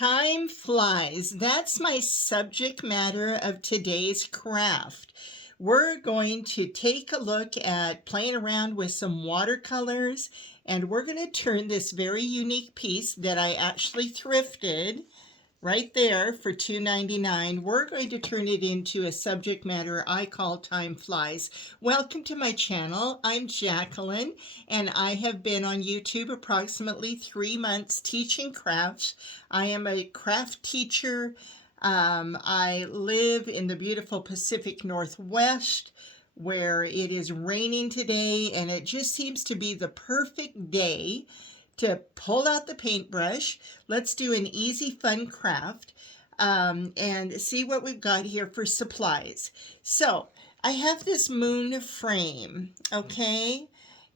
Time flies. That's my subject matter of today's craft. We're going to take a look at playing around with some watercolors, and we're going to turn this very unique piece that I actually thrifted right there for $2.99. We're going to turn it into a subject matter I call Time Flies. Welcome to my channel. I'm Jacqueline, and I have been on YouTube approximately 3 months teaching crafts. I am a craft teacher. I live in the beautiful Pacific Northwest, where it is raining today, and it just seems to be the perfect day to pull out the paintbrush. Let's do an easy, fun craft and see what we've got here for supplies. So I have this moon frame, okay?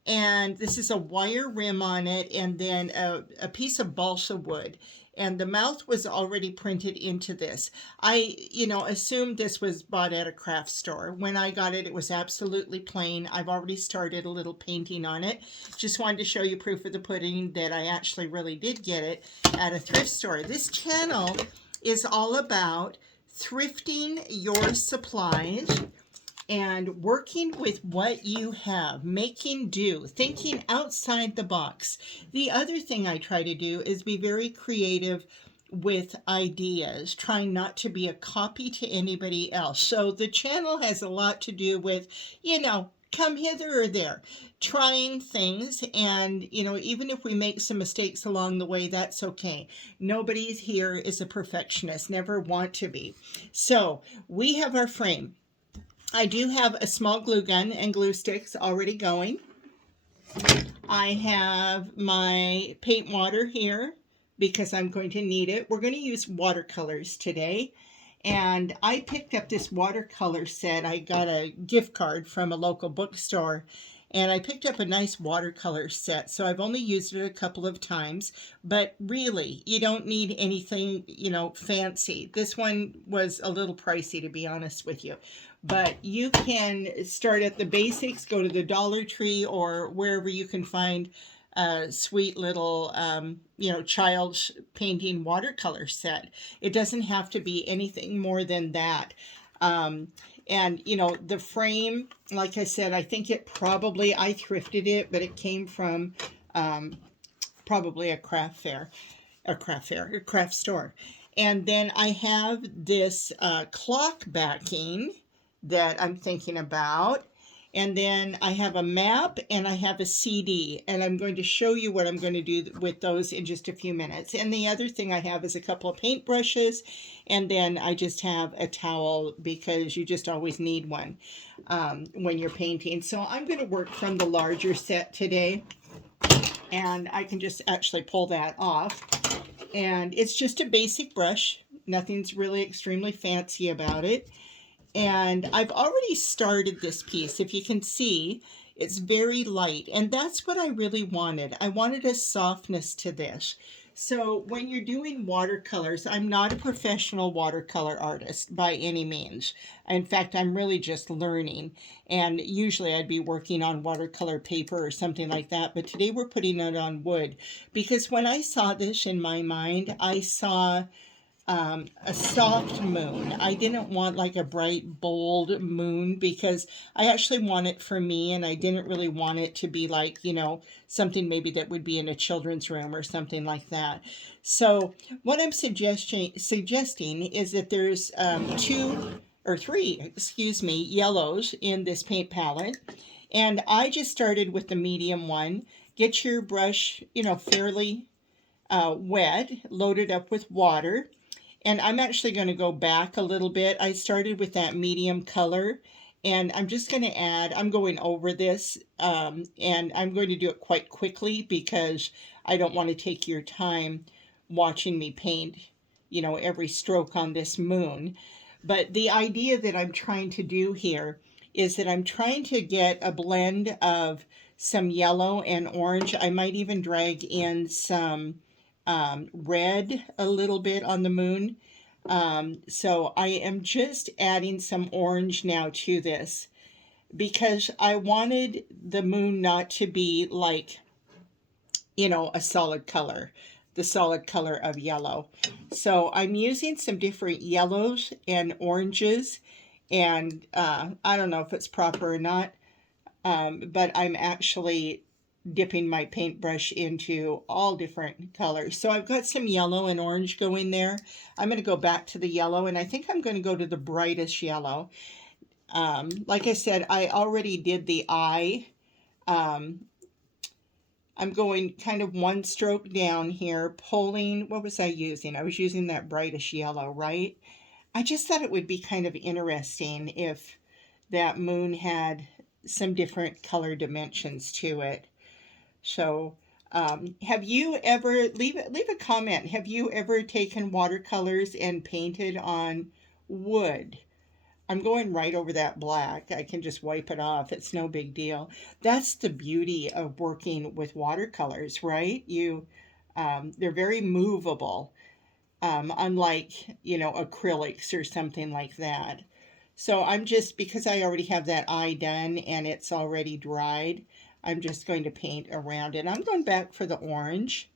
And this is a wire rim on it, and then a piece of balsa wood. And the mouth was already printed into this. I, assumed this was bought at a craft store. When I got it, it was absolutely plain. I've already started a little painting on it. Just wanted to show you proof of the pudding that I actually really did get it at a thrift store. This channel is all about thrifting your supplies and working with what you have, making do, thinking outside the box. The other thing I try to do is be very creative with ideas, trying not to be a copy to anybody else. So the channel has a lot to do with, come hither or there, trying things, and even if we make some mistakes along the way, that's okay. Nobody here is a perfectionist, never want to be. So we have our frame. I do have a small glue gun and glue sticks already going. I have my paint water here because I'm going to need it. We're going to use watercolors today. And I picked up this watercolor set. I got a gift card from a local bookstore, and I picked up a nice watercolor set. So I've only used it a couple of times, but really, you don't need anything, fancy. This one was a little pricey, to be honest with you. But you can start at the basics, go to the Dollar Tree or wherever you can find a sweet little, child's painting watercolor set. It doesn't have to be anything more than that. And, the frame, like I said, I think I thrifted it, but it came from probably a craft store. And then I have this clock backing that I'm thinking about. And then I have a map and I have a CD, and I'm going to show you what I'm going to do with those in just a few minutes. And the other thing I have is a couple of paintbrushes, and then I just have a towel because you just always need one when you're painting. So I'm going to work from the larger set today, and I can just actually pull that off. And it's just a basic brush. Nothing's really extremely fancy about it. And I've already started this piece. If you can see, it's very light. And that's what I really wanted. I wanted a softness to this. So when you're doing watercolors, I'm not a professional watercolor artist by any means. In fact, I'm really just learning. And usually I'd be working on watercolor paper or something like that. But today we're putting it on wood. Because when I saw this in my mind, I saw a soft moon. I didn't want like a bright, bold moon because I actually want it for me, and I didn't really want it to be like, something maybe that would be in a children's room or something like that. So what I'm suggesting is that there's 2 or 3, yellows in this paint palette. And I just started with the medium one. Get your brush, fairly wet, loaded up with water. And I'm actually going to go back a little bit. I started with that medium color, and I'm just going to I'm going over this, and I'm going to do it quite quickly because I don't want to take your time watching me paint, every stroke on this moon. But the idea that I'm trying to do here is that I'm trying to get a blend of some yellow and orange. I might even drag in some red a little bit on the moon. So I am just adding some orange now to this because I wanted the moon not to be like, a solid color. the solid color of yellow. So I'm using some different yellows and oranges, and I don't know if it's proper or not, but I'm actually dipping my paintbrush into all different colors. So I've got some yellow and orange going there. I'm going to go back to the yellow, and I think I'm going to go to the brightest yellow. Like I said, I already did the eye. I'm going kind of one stroke down here, pulling, what was I using? I was using that brightest yellow, right? I just thought it would be kind of interesting if that moon had some different color dimensions to it. So, have you ever, leave a comment, have you ever taken watercolors and painted on wood? I'm going right over that black. I can just wipe it off. It's no big deal. That's the beauty of working with watercolors, right? They're very movable, unlike, acrylics or something like that. So I'm just, because I already have that eye done and it's already dried, I'm just going to paint around it. I'm going back for the orange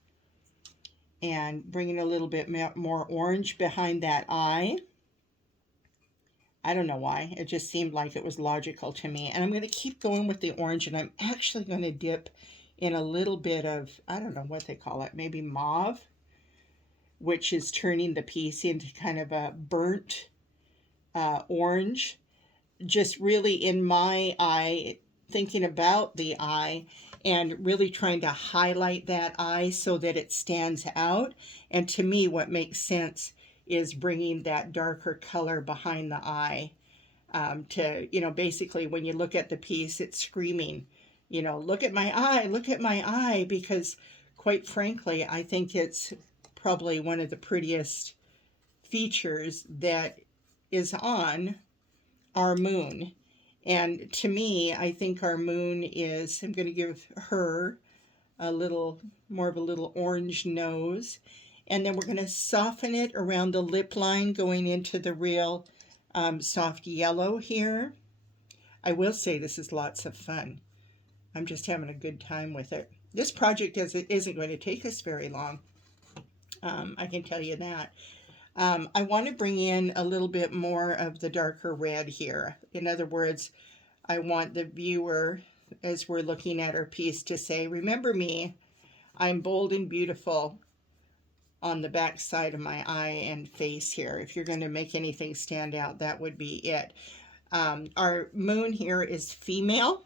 and bringing a little bit more orange behind that eye. I don't know why. It just seemed like it was logical to me. And I'm going to keep going with the orange, and I'm actually going to dip in a little bit of, I don't know what they call it, maybe mauve, which is turning the piece into kind of a burnt orange. Just really in my eye, thinking about the eye and really trying to highlight that eye so that it stands out. And to me, what makes sense is bringing that darker color behind the eye, basically when you look at the piece, it's screaming, look at my eye, because quite frankly, I think it's probably one of the prettiest features that is on our moon. And to me, I think our moon is, I'm going to give her a little more of a little orange nose. And then we're going to soften it around the lip line going into the real soft yellow here. I will say this is lots of fun. I'm just having a good time with it. This project isn't going to take us very long. I can tell you that. I want to bring in a little bit more of the darker red here. In other words, I want the viewer, as we're looking at our piece, to say, remember me, I'm bold and beautiful on the back side of my eye and face here. If you're going to make anything stand out, that would be it. Our moon here is female.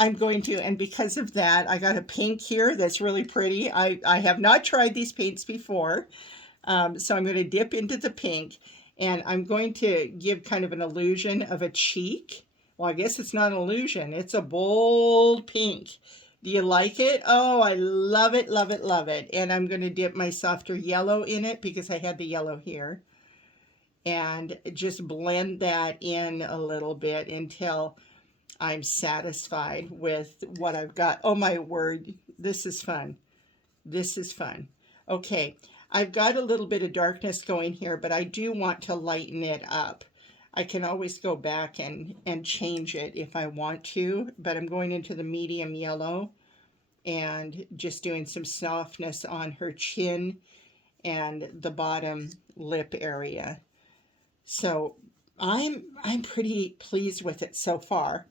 I'm going to, and because of that, I got a pink here that's really pretty. I have not tried these paints before, so I'm going to dip into the pink, and I'm going to give kind of an illusion of a cheek. Well, I guess it's not an illusion. It's a bold pink. Do you like it? Oh, I love it, love it, love it. And I'm going to dip my softer yellow in it because I had the yellow here. And just blend that in a little bit until I'm satisfied with what I've got. Oh my word, this is fun. This is fun. Okay, I've got a little bit of darkness going here, but I do want to lighten it up. I can always go back and change it if I want to, but I'm going into the medium yellow and just doing some softness on her chin and the bottom lip area. So I'm pretty pleased with it so far.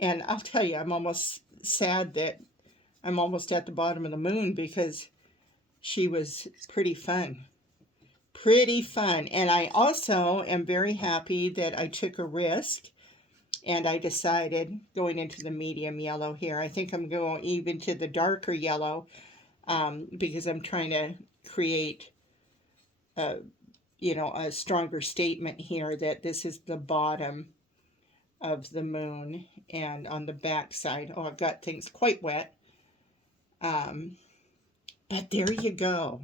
And I'll tell you, I'm almost sad that I'm almost at the bottom of the moon because she was pretty fun. Pretty fun. And I also am very happy that I took a risk and I decided going into the medium yellow here. I think I'm going even to the darker yellow because I'm trying to create a stronger statement here that this is the bottom of the moon. And on the back side, I've got things quite wet. But there you go.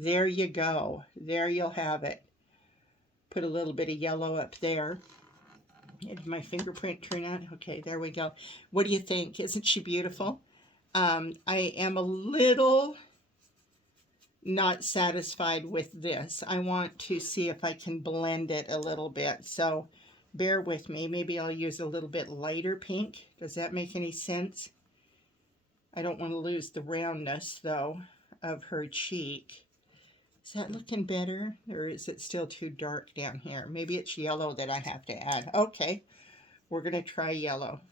There you go. There you'll have it. Put a little bit of yellow up there. Did my fingerprint turn out? Okay, there we go. What do you think? Isn't she beautiful? I am a little not satisfied with this. I want to see if I can blend it a little bit. So bear with me. Maybe I'll use a little bit lighter pink. Does that make any sense? I don't want to lose the roundness though. of her cheek. Is that looking better, or is it still too dark down here? Maybe it's yellow that I have to add. Okay, we're going to try yellow.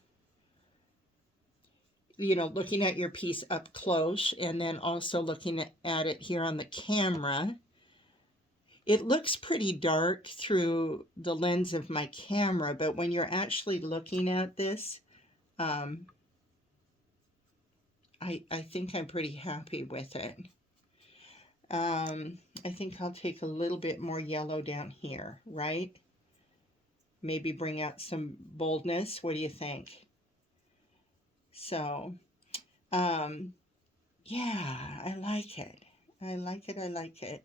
You know, looking at your piece up close and then also looking at it here on the camera, it looks pretty dark through the lens of my camera, but when you're actually looking at this, I think I'm pretty happy with it. I think I'll take a little bit more yellow down here, right? Maybe bring out some boldness. What do you think? So, yeah, I like it. I like it. I like it.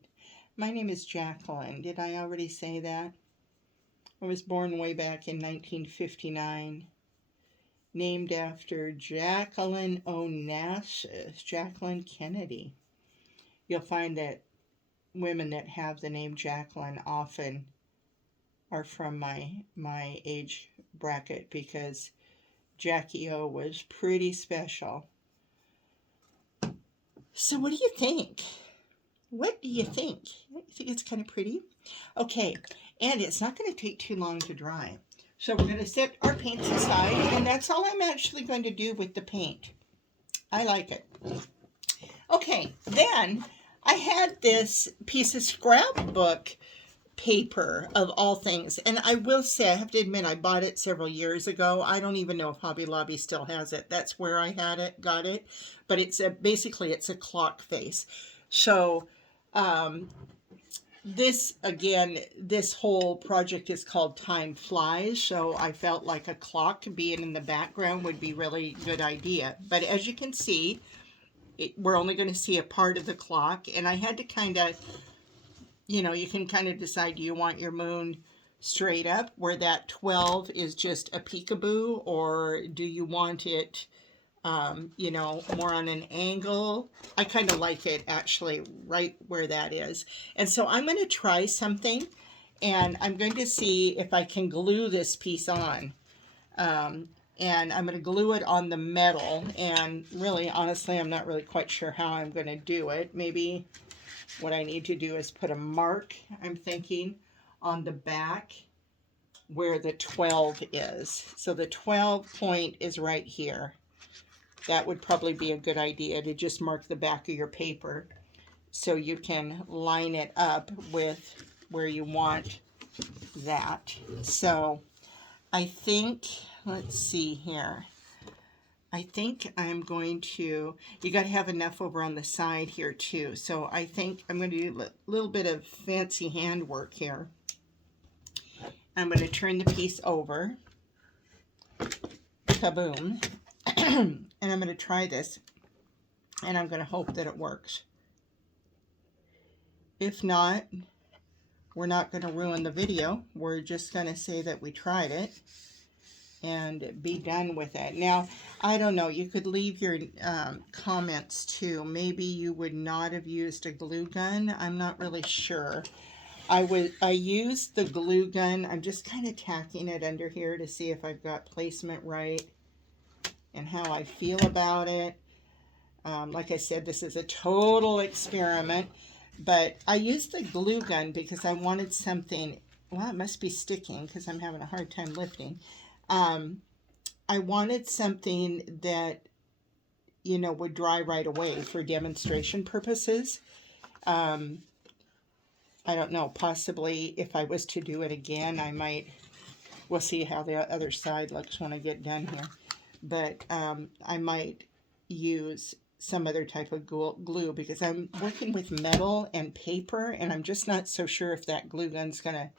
My name is Jacqueline. Did I already say that? I was born way back in 1959, named after Jacqueline Onassis, Jacqueline Kennedy. You'll find that women that have the name Jacqueline often are from my age bracket, because Jackie O was pretty special. So what do you think? What do you think? You think it's kind of pretty? Okay, and it's not going to take too long to dry. So we're going to set our paints aside, and that's all I'm actually going to do with the paint. I like it. Okay, then I had this piece of scrapbook paper of all things, and I will say, I have to admit, I bought it several years ago. I don't even know if Hobby Lobby still has it. That's where I got it, but it's basically it's a clock face. So this whole project is called Time Flies, so I felt like a clock being in the background would be really good idea. But as you can see, we're only going to see a part of the clock, and I had to kind of, you know, you can kind of decide, do you want your moon straight up where that 12 is just a peekaboo, or do you want it, you know, more on an angle? I kind of like it actually right where that is. And so I'm going to try something, and I'm going to see if I can glue this piece on. And I'm going to glue it on the metal, and really, honestly, I'm not really quite sure how I'm going to do it. Maybe what I need to do is put a mark, I'm thinking, on the back where the 12 is. So the 12 point is right here. That would probably be a good idea, to just mark the back of your paper so you can line it up with where you want that. So I think, let's see here. I think I'm going to, you got to have enough over on the side here too. So I think I'm going to do a little bit of fancy handwork here. I'm going to turn the piece over. Kaboom. And I'm going to try this, and I'm going to hope that it works. If not, we're not going to ruin the video. We're just going to say that we tried it and be done with it. Now, I don't know, you could leave your comments too. Maybe you would not have used a glue gun. I'm not really sure. I used the glue gun. I'm just kind of tacking it under here to see if I've got placement right and how I feel about it. Like I said, this is a total experiment, but I used the glue gun because I wanted something, well, it must be sticking because I'm having a hard time lifting. I wanted something that, you know, would dry right away for demonstration purposes. I don't know, possibly if I was to do it again, I might, we'll see how the other side looks when I get done here. But I might use some other type of glue because I'm working with metal and paper, and I'm just not so sure if that glue gun's going to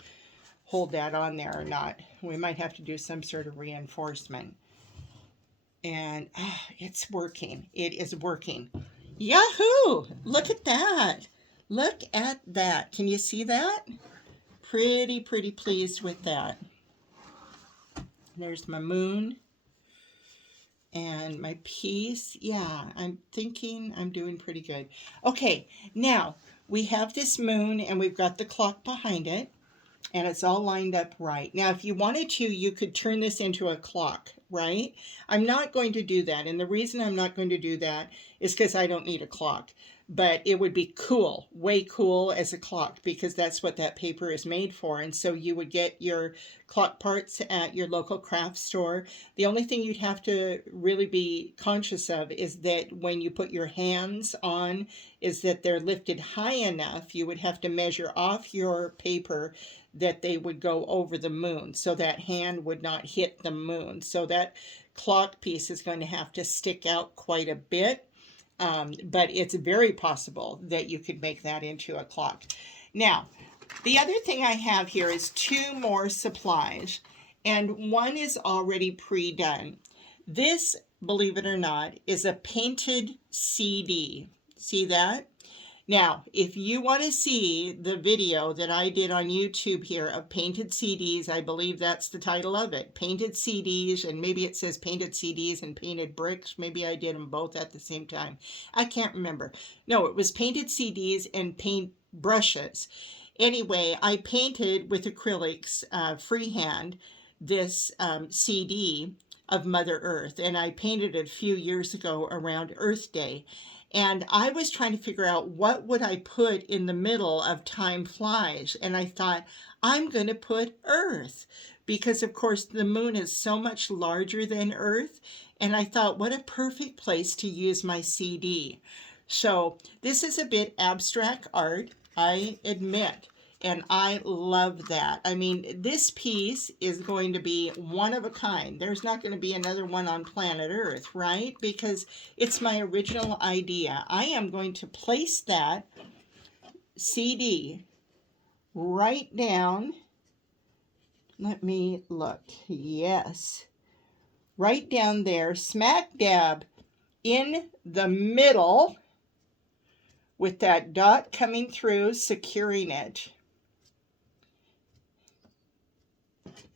hold that on there or not. We might have to do some sort of reinforcement. And it's working. It is working. Yahoo! Look at that. Look at that. Can you see that? Pretty pleased with that. There's my moon and my piece. Yeah, I'm thinking I'm doing pretty good. Okay, now we have this moon and we've got the clock behind it, and it's all lined up right. Now, if you wanted to, you could turn this into a clock, right? I'm not going to do that, and the reason I'm not going to do that is because I don't need a clock. but it would be cool, way cool as a clock, because that's what that paper is made for. And so you would get your clock parts at your local craft store. The only thing you'd have to really be conscious of is that when you put your hands on, is that they're lifted high enough. You would have to measure off your paper that they would go over the moon, so that hand would not hit the moon. So that clock piece is going to have to stick out quite a bit. But it's very possible that you could make that into a clock. Now, the other thing I have here is 2 more supplies, and one is already pre-done. This, believe it or not, is a painted CD. See that? Now, if you want to see the video that I did on YouTube here of painted CDs, I believe that's the title of it, painted CDs, and maybe it says painted CDs and painted bricks. Maybe I did them both at the same time. I can't remember. No, it was painted CDs and paint brushes. Anyway, I painted with acrylics freehand this CD of Mother Earth, and I painted it a few years ago around Earth Day. And I was trying to figure out what would I put in the middle of Time Flies. And I thought, I'm going to put Earth, because of course the moon is so much larger than Earth. And I thought, what a perfect place to use my CD. So this is a bit abstract art, I admit. And I love that. I mean, this piece is going to be one of a kind. There's not going to be another one on planet Earth, right? Because it's my original idea. I am going to place that CD right down. Let me look. Yes. Right down there, smack dab in the middle, with that dot coming through, securing it.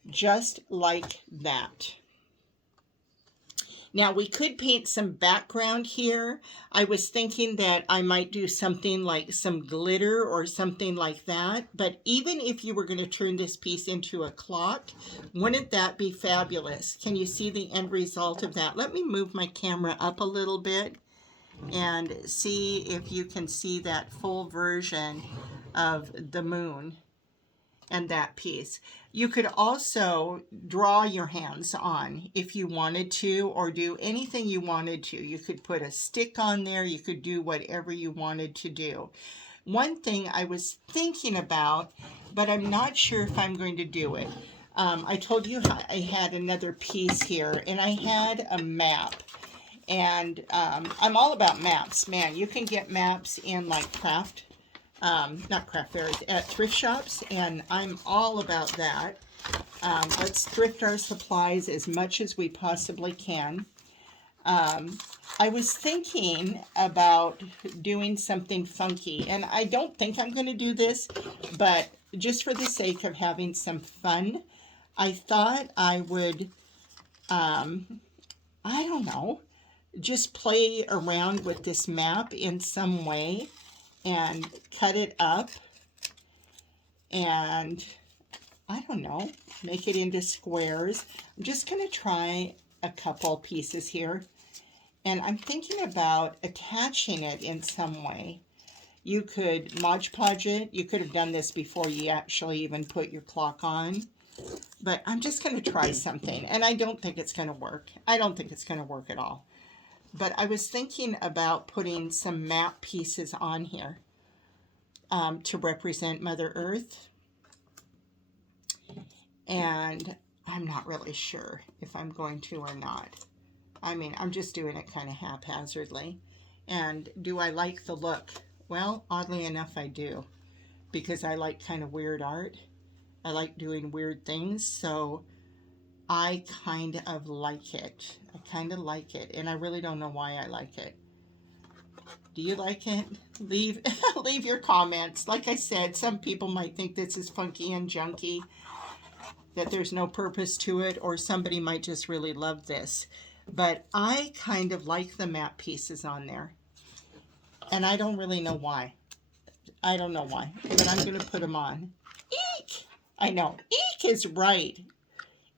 Just like that. Now we could paint some background here. I was thinking that I might do something like some glitter or something like that. But even if you were going to turn this piece into a clock, wouldn't that be fabulous? Can you see the end result of that? Let me move my camera up a little bit and see if you can see that full version of the moon and that piece. You could also draw your hands on if you wanted to, or do anything you wanted to. You could put a stick on there. You could do whatever you wanted to do. One thing I was thinking about, but I'm not sure if I'm going to do it. I told you I had another piece here, and I had a map. And I'm all about maps. Man, you can get maps in like not craft fairs, at thrift shops, and I'm all about that. Let's thrift our supplies as much as we possibly can. I was thinking about doing something funky, and I don't think I'm going to do this, but just for the sake of having some fun, I thought I would, I don't know, just play around with this map in some way and cut it up and, I don't know, make it into squares. I'm just going to try a couple pieces here, and I'm thinking about attaching it in some way. You could Mod Podge it. You could have done this before you actually even put your clock on, but I'm just going to try something, and I don't think it's going to work. I don't think it's going to work at all. But I was thinking about putting some map pieces on here to represent Mother Earth. And I'm not really sure if I'm going to or not. I mean, I'm just doing it kind of haphazardly. And do I like the look? Well, oddly enough, I do. Because I like kind of weird art. I like doing weird things, so I kind of like it. I kind of like it, and I really don't know why I like it. Do you like it? Leave your comments. Like I said, some people might think this is funky and junky, that there's no purpose to it, or somebody might just really love this. But I kind of like the map pieces on there, and I don't really know why. I don't know why, but I'm going to put them on. Eek! I know. Eek is right.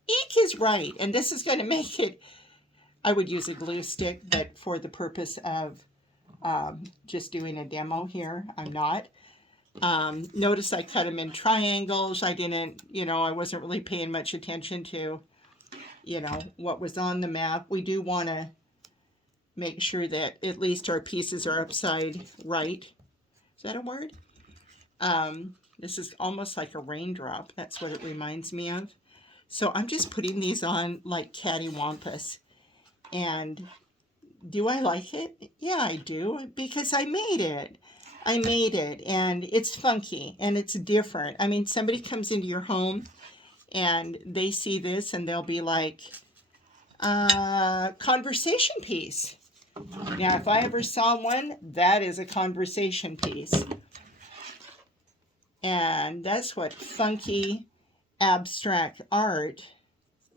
Eek is right. And this is going to make it, I would use a glue stick, but for the purpose of just doing a demo here. I'm not. Notice I cut them in triangles. I didn't, I wasn't really paying much attention to, what was on the map. We do want to make sure that at least our pieces are upside right. Is that a word? This is almost like a raindrop. That's what it reminds me of. So I'm just putting these on like cattywampus. And do I like it? Yeah, I do, because I made it. I made it, and it's funky, and it's different. I mean, somebody comes into your home, and they see this, and they'll be like, conversation piece. Now, if I ever saw one, that is a conversation piece. And that's what funky abstract art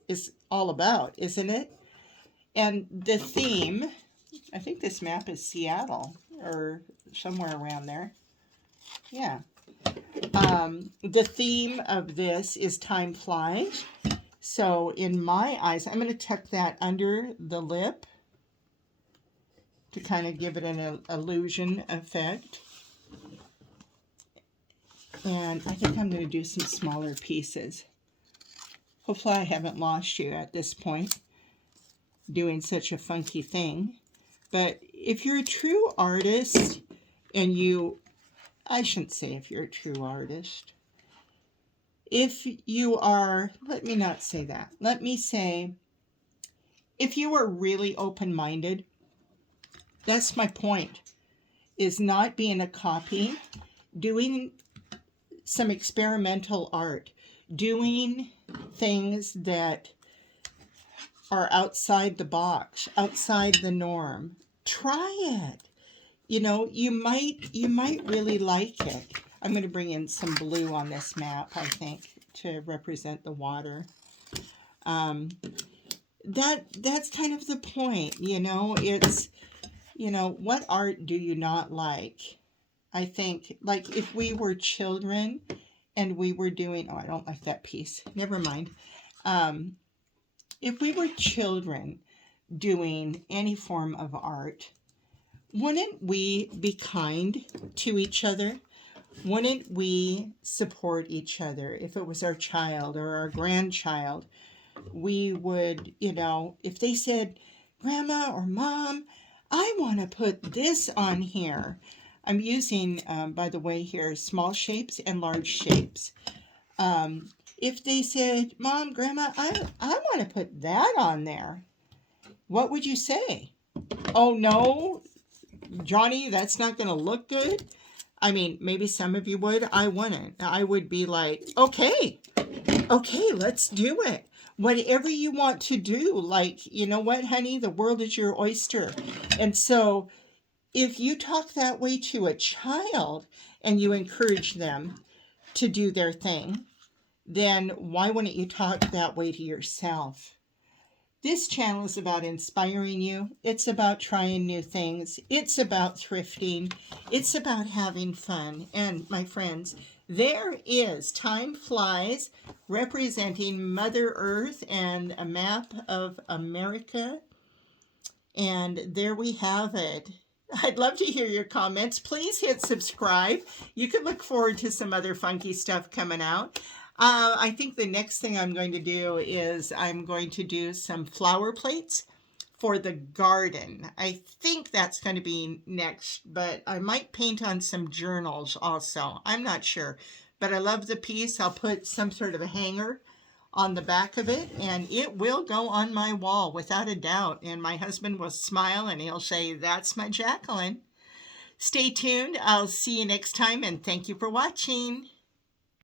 is all about, isn't it? And the theme, I think this map is Seattle or somewhere around there. Yeah. The theme of this is time flies. So in my eyes, I'm going to tuck that under the lip to kind of give it an illusion effect. And I think I'm going to do some smaller pieces. Hopefully I haven't lost you at this point doing such a funky thing. But if you're a true artist and I shouldn't say if you're a true artist. If you are, let me not say that. Let me say, if you are really open-minded, that's my point, is not being a copy, doing some experimental art, doing things that are outside the box, outside the norm. Try it. You might really like it. I'm going to bring in some blue on this map, I think, to represent the water. That's kind of the point, It's, what art do you not like? I think, like, if we were children and we were doing, I don't like that piece. Never mind. If we were children doing any form of art, wouldn't we be kind to each other? Wouldn't we support each other? If it was our child or our grandchild, we would, if they said, Grandma or Mom, I want to put this on here. I'm using, by the way, here, small shapes and large shapes. If they said, Mom, Grandma, I want to put that on there, what would you say? Oh, no, Johnny, that's not going to look good. I mean, maybe some of you would. I wouldn't. I would be like, okay, let's do it. Whatever you want to do. Like, you know what, honey? The world is your oyster. And so if you talk that way to a child and you encourage them to do their thing, then why wouldn't you talk that way to yourself? This channel is about inspiring you. It's about trying new things. It's about thrifting. It's about having fun. And my friends, there is Time Flies representing Mother Earth and a map of America. And there we have it. I'd love to hear your comments. Please hit subscribe. You can look forward to some other funky stuff coming out. I think the next thing I'm going to do is I'm going to do some flower plates for the garden. I think that's going to be next, but I might paint on some journals also. I'm not sure, but I love the piece. I'll put some sort of a hanger on the back of it, and it will go on my wall without a doubt. And my husband will smile and he'll say, "That's my Jacqueline." Stay tuned. I'll see you next time, and thank you for watching.